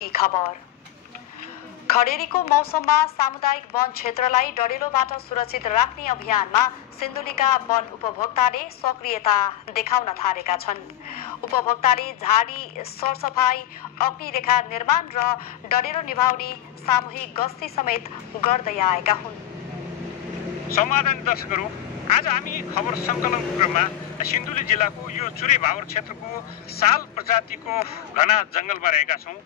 खबर खडेरीको मौसममा सामुदायिक वन क्षेत्रलाई डढेलोबाट सुरक्षित राख्ने अभियानमा सिन्धुलीका वन उपभोक्ताले सक्रियता देखाउन थालेका छन्। उपभोक्ताले झाडी सरसफाई, अग्निरेखा निर्माण र डढेलो निभाउने सामूहिक गस्ती समेत गर्दै आएका हुन्। सम्मानित दर्शकहरू, आज हामी खबर सङ्कलन क्रममा सिन्धुली जिल्लाको यो चुरे भावर क्षेत्रको साल प्रजातिको घना जङ्गलमा रहेका छौँ।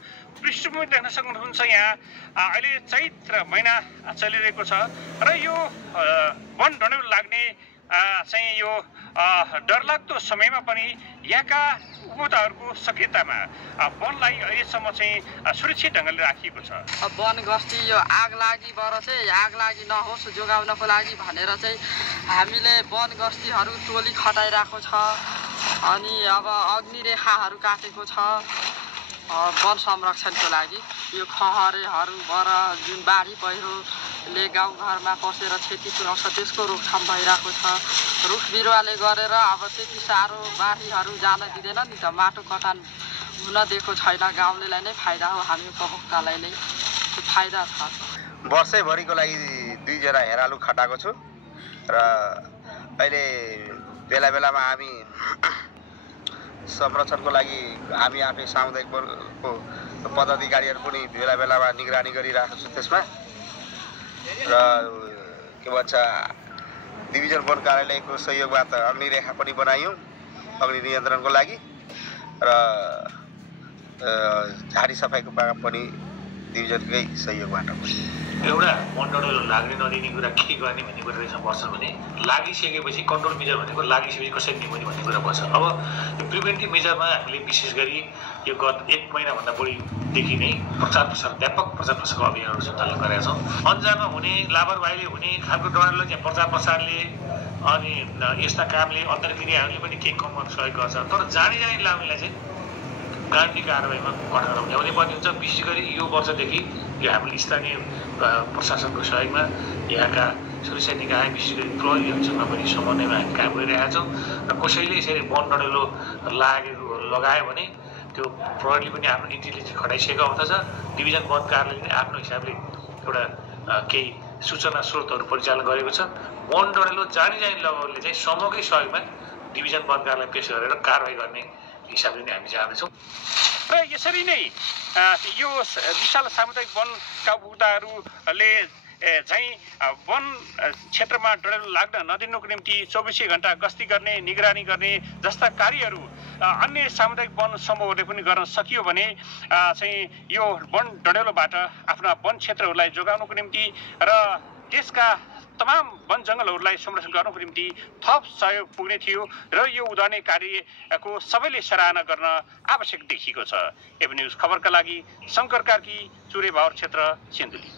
पृष्ठभूमि देख्न सक्नुहुन्छ, यहाँ अहिले चैत्र महिना चलिरहेको छ र यो वन डढेलो लाग्ने चाहिँ यो डरलाग्दो समयमा पनि यहाँका उपभोक्ताहरूको सक्रियतामा वनलाई अहिलेसम्म चाहिँ सुरक्षित ढङ्गले राखिएको छ। वन गस्ती यो आग लागिबाट चाहिँ आग लागि नहोस् जोगाउनको लागि भनेर चाहिँ हामीले वन गस्तीहरू टोली खटाइरहेको छ। अनि अब अग्निरेखाहरू काटेको छ वन संरक्षणको लागि। यो खहरेहरूबाट जुन बाढी पहिरोले गाउँघरमा पसेर क्षति पुर्याउँछ त्यसको रोकथाम भइरहेको छ। रुख बिरुवाले गरेर अब त्यति साह्रो बाढीहरू जान दिँदैन नि त, माटो कटान हुन दिएको छैन। गाउँलेलाई नै फाइदा हो, हामी उपभोक्तालाई नै फाइदा छ। वर्षैभरिको लागि 2 जना हेरालु खटाएको छु र अहिले बेला बेलामा हामी संरक्षणको लागि हामी आफै सामुदायिक वनको पदाधिकारीहरू पनि बेला बेलामा निगरानी गरिरहेको छु त्यसमा। र के भन्छ, डिभिजन वन कार्यालयको सहयोगबाट अग्निरेखा पनि बनायौँ अग्नि नियन्त्रणको लागि र झाडी सफाइको काम पनि डिभिजनकै सहयोगबाट पनि। एउटा वन डढेलो लाग्ने नदिने कुरा के गर्ने भन्ने कुरा रहेछ पर्छ भने लागिसकेपछि कन्ट्रोल मेजर भनेको लागिसकेपछि कसरी निभाउने भन्ने कुरा पर्छ। अब यो प्रिभेन्टिभ मेजरमा हामीले विशेष गरी यो गत 1 महिनाभन्दा बढीदेखि नै प्रचार प्रसार व्यापक प्रचार प्रसारको अभियानहरू सञ्चालन गरेका छौँ। अन्जानमा हुने लापरवाहीले हुने खालको डरले चाहिँ प्रचार प्रसारले अनि यस्ता कामले अन्तर्क्रियाहरूले पनि केही कम गर्न सहयोग गर्छ। तर जानी लाग्नेलाई चाहिँ कानुनी कारबाहीमा कठोर ल्याउने पर्ने हुन्छ। विशेष गरी यो वर्षदेखि यो हामीले स्थानीय प्रशासनको सहयोगमा यहाँका सुरक्षा निकाय विशेष गरी प्रहरीहरूसँग पनि समन्वयमा हामी काम गरिरहेका छौँ। र कसैले यसरी वन डढेलो लगायो भने त्यो प्रहरीले पनि आफ्नो इन्टेलिजेन्स खटाइसकेको अवस्था छ। डिभिजन वन कार्यालयले आफ्नो हिसाबले एउटा केही सूचना स्रोतहरू परिचालन गरेको छ। वन डढेलो जानी लगाउनेले चाहिँ समूहकै सहयोगमा डिभिजन वन कार्यालय पेश गरेर कारबाही गर्ने हिसाबले नै हामी जाँदैछौँ। र यसरी नै यो विशाल सामुदायिक वनका उपभोक्ताहरूले चाहिँ वन क्षेत्रमा डढेलो लाग्न नदिनुको निम्ति 24 घण्टा गस्ती गर्ने, निगरानी गर्ने जस्ता कार्यहरू अन्य सामुदायिक वन समूहहरूले पनि गर्न सकियो भने चाहिँ यो वन डढेलोबाट आफ्ना वन क्षेत्रहरूलाई जोगाउनको निम्ति र देशका तमाम वन जङ्गलहरूलाई संरक्षण गर्नको निम्ति थप सहयोग पुग्ने थियो र यो उदाहरणीय कार्यको सबैले सराहना गर्न आवश्यक देखिएको छ। एभेन्यूज खबरका लागि शङ्कर कार्की, चुरे भावर क्षेत्र, सिन्धुली।